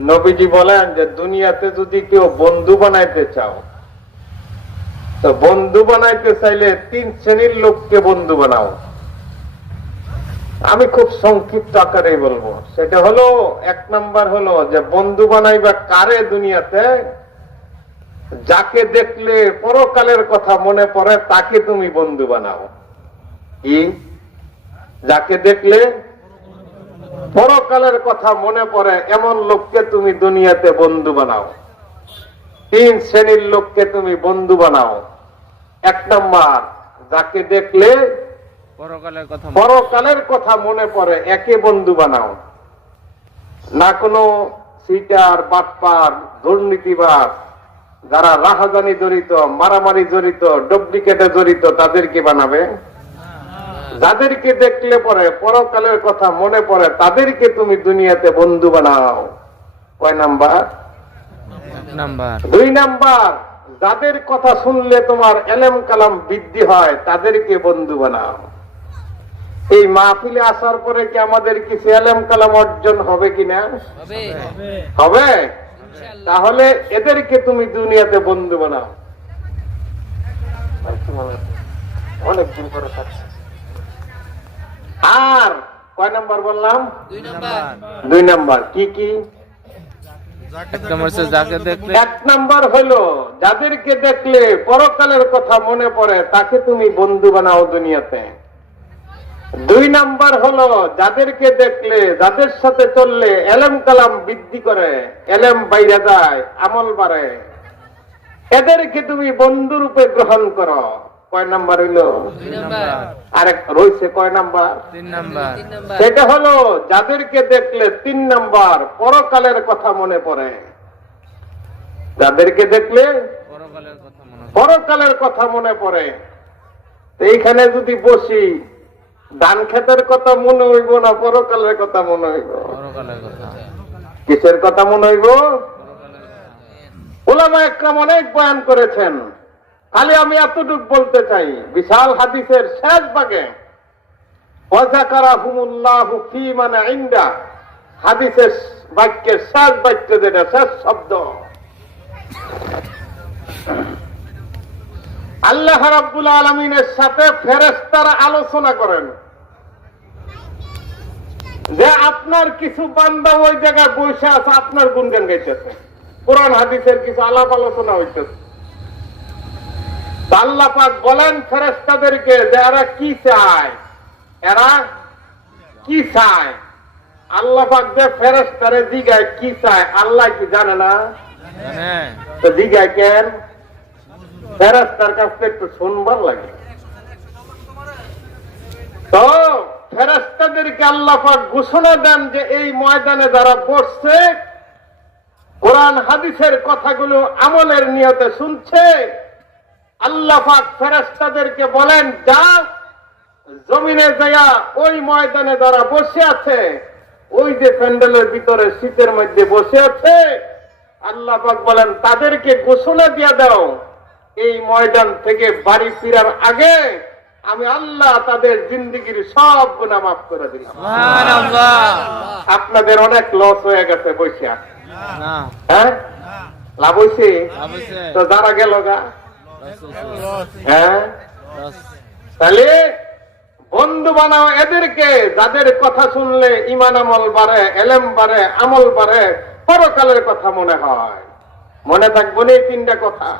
নবীজি বলেন যে, দুনিয়াতে যদি কেউ বন্ধু বানাইতে চাও, তো বন্ধু বানাইতে চাইলে তিন শ্রেণির লোককে বন্ধু বানাও। আমি খুব সংক্ষিপ্ত আকারে বলব। সেটা হলো, এক নাম্বার হলো যে, বন্ধু বানাইবা কারে দুনিয়াতে? যাকে দেখলে পরকালের কথা মনে পড়ে, তাকে তুমি বন্ধু বানাও। কি? যাকে দেখলে পরকালের কথা মনে পড়ে এমন লোককে তুমি দুনিয়াতে বন্ধু বানাও। তিন শ্রেণির লোককে তুমি বন্ধু বানাও। এক নম্বর যাকে দেখলে পরকালের কথা মনে পড়ে একে বন্ধু বানাও। না কোনো সিটার বাটপার দুর্নীতিবাস যারা রাহাজানি জড়িত মারামারি জড়িত ডুপ্লিকেটে জড়িত তাদেরকে বানাবে? যাদেরকে দেখলে পরে পরকালের কথা মনে পড়ে তাদেরকে তুমি দুনিয়াতে বন্ধু বানাও। কয় নাম্বার? দুই নাম্বার যাদের কথা শুনলে তোমার এলেম কালাম বৃদ্ধি হয় তাদেরকে বন্ধু বানাও। এই মাহফিলে আসার পরে কি আমাদের কিছু এলেম কালাম অর্জন হবে কিনা? হবে। তাহলে এদেরকে তুমি দুনিয়াতে বন্ধু বানাও। অনেক দিন করে থাকছে। কয় নাম্বার বললাম? দুই নাম্বার। কি কি? এক নম্বর হচ্ছে যাকে দেখলে এক নাম্বার হলো যাদেরকে দেখলে পরকালের কথা মনে পড়ে তাকে তুমি বন্ধু বানাও দুনিয়াতে। দুই নাম্বার হলো যাদেরকে দেখলে যাদের সাথে চললে এলেম কালাম বৃদ্ধি করে এলেম বাইরে যায় আমল বাড়ে। এদেরকে তুমি বন্ধু রূপে গ্রহণ করো। কয় নাম্বার হইল? আরেক রয়েছে কয় নাম্বার? সেটা হলো যাদেরকে দেখলে তিন নাম্বার পরকালের কথা মনে পড়ে। যাদেরকে দেখলে পরকালের কথা মনে। পরকালের কথা পড়ে। এইখানে যদি বসি ধান ক্ষেতের কথা মনে হইব না পরকালের কথা মনে হইব? কিসের কথা মনে হইব। ওলামা একরাম অনেক বয়ান করেছেন। খালি আমি এতটুকু বলতে চাই, বিশাল হাদিসের শেষ ভাগে হাদিসের বাক্যের শেষ বাক্য যেটা শেষ শব্দ। আল্লাহ রাব্বুল আলমিনের সাথে ফেরেশতারা আলোচনা করেন। যে আপনার কিছু বান্দা ওই জায়গায় বসে আছে, আপনার গুনগান গাইতেছে। কোরআন, হাদিসের কিছু আলাপ আলোচনা হইতেছে। তা আল্লাহ পাক বলেন ফেরেস্তাদেরকে যে এরা কি চায়? এরা কি চায়? আল্লাহ পাক যে ফেরেস্তারে দিগায় কি চায় আল্লাহ কি জানে না? তো দিগায় কেন? ফেরেস্তার কাছ থেকে একটু শুনবার লাগে। তো ফেরেস্তাদেরকে আল্লাহ পাক ঘোষণা দেন যে এই ময়দানে যারা বসছে কোরআন হাদিসের কথাগুলো আমলের নিয়তে শুনছে আল্লাহ পাক ফেরেস্তাদেরকে বলেন যা জমিনে যায়া ওই ময়দানে যারা বসে আছে ওই যে প্যান্ডেলের ভিতরে শীতের মধ্যে বসে আছে আল্লাহ পাক বলেন তাদেরকে ঘোষণা দিয়ে দাও। এই ময়দান থেকে বাড়ি ফিরার আগে আমি আল্লাহ তাদের জিন্দগির সব গুণা মাফ করে দিলাম। আপনাদের অনেক লস হয়ে গেছে বৈশা। না। হ্যাঁ? লাভ হয়েছে তো যারা গেল গা? হ্যাঁ তাহলে বন্ধু বানাও এদেরকে, যাদের কথা শুনলে ইমান আমল বাড়ে, এলেম বাড়ে, আমল বাড়ে, পরকালের কথা মনে হয় মনে থাকব না এই তিনটা কথা।